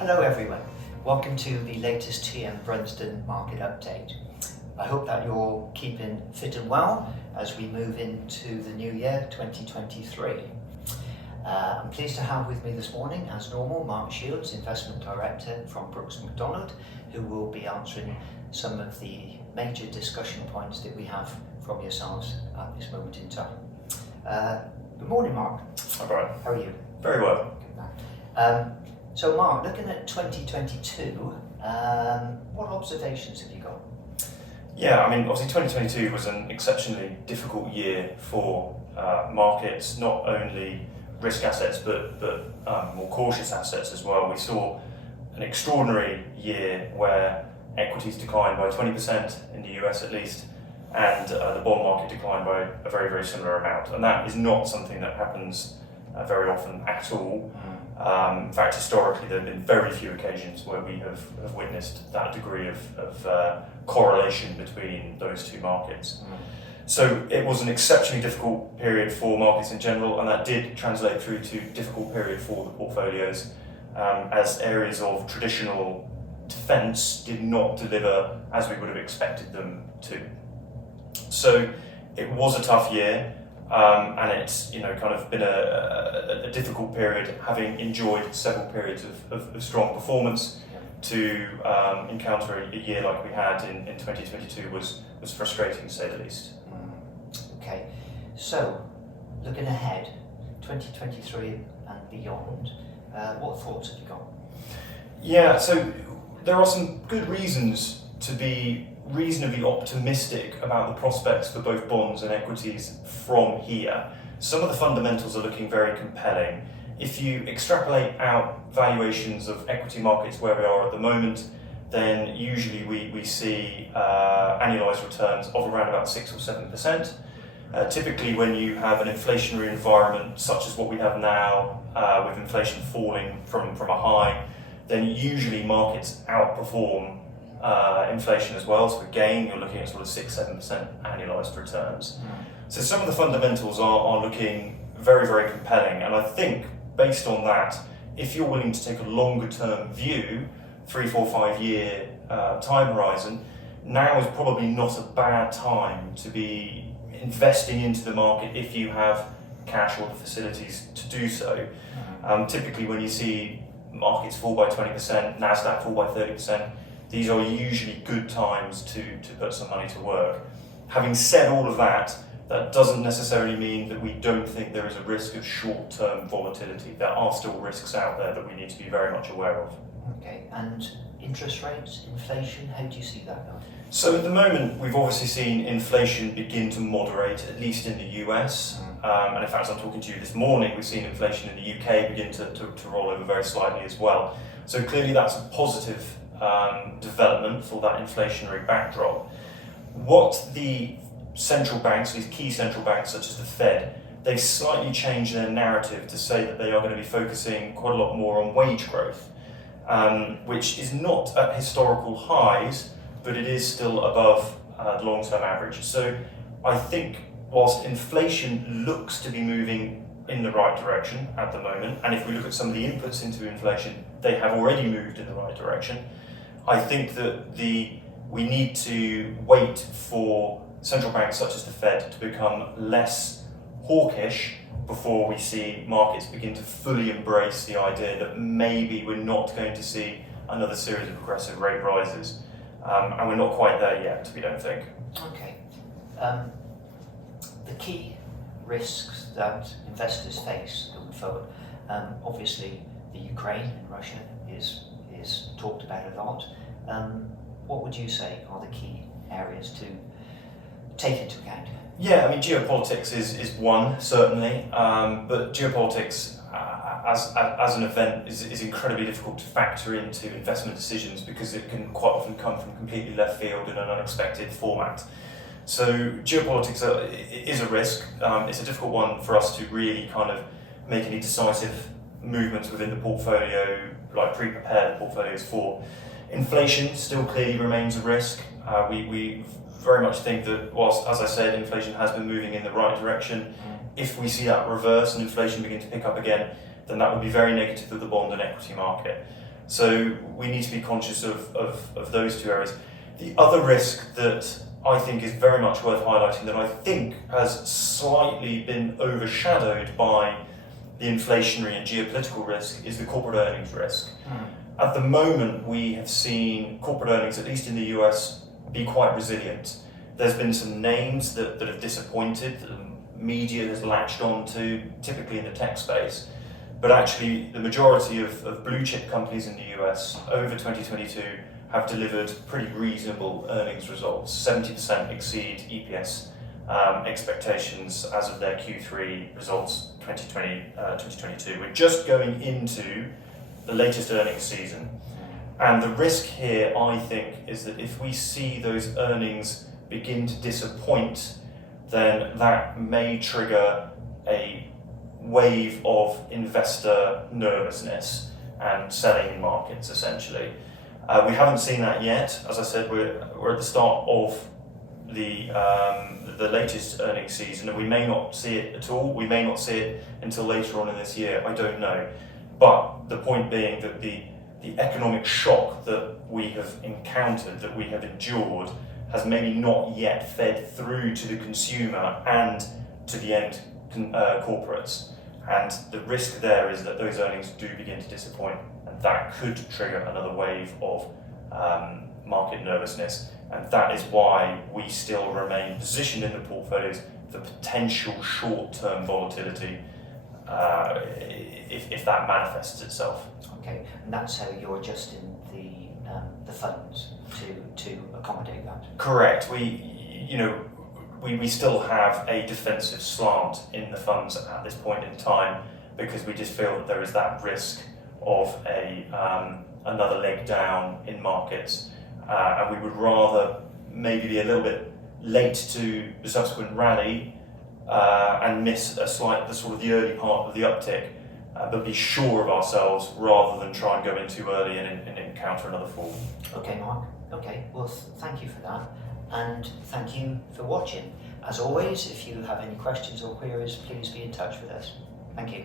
Hello everyone, welcome to the latest TM Brunsdon market update. I hope that you're keeping fit and well as we move into the new year 2023. I'm pleased to have with me this morning, as normal, Mark Shields, Investment Director from Brooks Macdonald, who will be answering some of the major discussion points that we have from yourselves at this moment in time. Good morning, Mark. Hi, Brian. How are you? Very well. Good man. So Mark, looking at 2022, what observations have you got? Yeah, I mean, obviously 2022 was an exceptionally difficult year for markets, not only risk assets, but more cautious assets as well. We saw an extraordinary year where equities declined by 20% in the US at least, and the bond market declined by a very, very similar amount. And that is not something that happens very often at all. In fact, historically, there have been very few occasions where we have witnessed that degree of correlation between those two markets. So it was an exceptionally difficult period for markets in general, and that did translate through to a difficult period for the portfolios, as areas of traditional defence did not deliver as we would have expected them to. So it was a tough year. And it's kind of been a difficult period, having enjoyed several periods of strong performance. To encounter a year like we had in 2022 was frustrating, to say the least. Okay, so looking ahead, 2023 and beyond, what thoughts have you got? Yeah, so there are some good reasons to be reasonably optimistic about the prospects for both bonds and equities from here. Some of the fundamentals are looking very compelling. If you extrapolate out valuations of equity markets where we are at the moment, then usually we see annualized returns of around about 6 or 7%. Typically when you have an inflationary environment such as what we have now, with inflation falling from a high, then usually markets outperform inflation as well. So again, you're looking at sort of 6-7% annualized returns. So some of the fundamentals are looking very, very compelling. And I think based on that, if you're willing to take a longer term view, 3, 4, 5 year time horizon, now is probably not a bad time to be investing into the market if you have cash or the facilities to do so. Typically when you see markets fall by 20%, NASDAQ fall by 30%, these are usually good times to put some money to work. Having said all of that, that doesn't necessarily mean that we don't think there is a risk of short-term volatility. There are still risks out there that we need to be very much aware of. Okay, and interest rates, inflation, how do you see that going? So at the moment, we've obviously seen inflation begin to moderate, at least in the US. And in fact, as I'm talking to you this morning, we've seen inflation in the UK begin to roll over very slightly as well. So clearly that's a positive development for that inflationary backdrop. What the central banks, these key central banks such as the Fed, they've slightly changed their narrative to say that they are going to be focusing quite a lot more on wage growth, which is not at historical highs, but it is still above the long-term average. So I think whilst inflation looks to be moving in the right direction at the moment, and if we look at some of the inputs into inflation, they have already moved in the right direction. I think that we need to wait for central banks such as the Fed to become less hawkish before we see markets begin to fully embrace the idea that maybe we're not going to see another series of aggressive rate rises. And we're not quite there yet, we don't think. Okay. The key risks that investors face going forward, obviously the Ukraine and Russia is talked about a lot. What would you say are the key areas to take into account? Yeah, I mean, geopolitics is one, certainly, but geopolitics as an event is incredibly difficult to factor into investment decisions because it can quite often come from completely left field in an unexpected format. So geopolitics is a risk. It's a difficult one for us to really kind of make any decisive movements within the portfolio, like pre-prepare the portfolios for. Inflation still clearly remains a risk. We very much think that whilst, as I said, inflation has been moving in the right direction, if we see that reverse and inflation begin to pick up again, then that would be very negative for the bond and equity market. So we need to be conscious of those two areas. The other risk that I think is very much worth highlighting, that I think has slightly been overshadowed by the inflationary and geopolitical risk, is the corporate earnings risk. At the moment, we have seen corporate earnings, at least in the US, be quite resilient. There's been some names that have disappointed, that the media has latched on to, typically in the tech space. But actually, the majority of blue chip companies in the US over 2022 have delivered pretty reasonable earnings results. 70% exceed EPS expectations as of their Q3 results 2022. We're just going into the latest earnings season. And the risk here, I think, is that if we see those earnings begin to disappoint, then that may trigger a wave of investor nervousness and selling in markets, essentially. We haven't seen that yet. As I said, we're at the start of the latest earnings season, and we may not see it at all. We may not see it until later on in this year. I don't know. But the point being that the economic shock that we have encountered, that we have endured, has maybe not yet fed through to the consumer and to the end corporates. And the risk there is that those earnings do begin to disappoint, and that could trigger another wave of market nervousness. And that is why we still remain positioned in the portfolios for potential short-term volatility if that manifests itself. Okay, and that's how you're adjusting the funds to accommodate that. Correct. We still have a defensive slant in the funds at this point in time, because we just feel that there is that risk of another leg down in markets, and we would rather maybe be a little bit late to the subsequent rally and miss the early part of the uptick, but be sure of ourselves rather than try and go in too early and encounter another fall. Okay, Mark. Okay, well, thank you for that, and thank you for watching. As always, if you have any questions or queries, please be in touch with us. Thank you.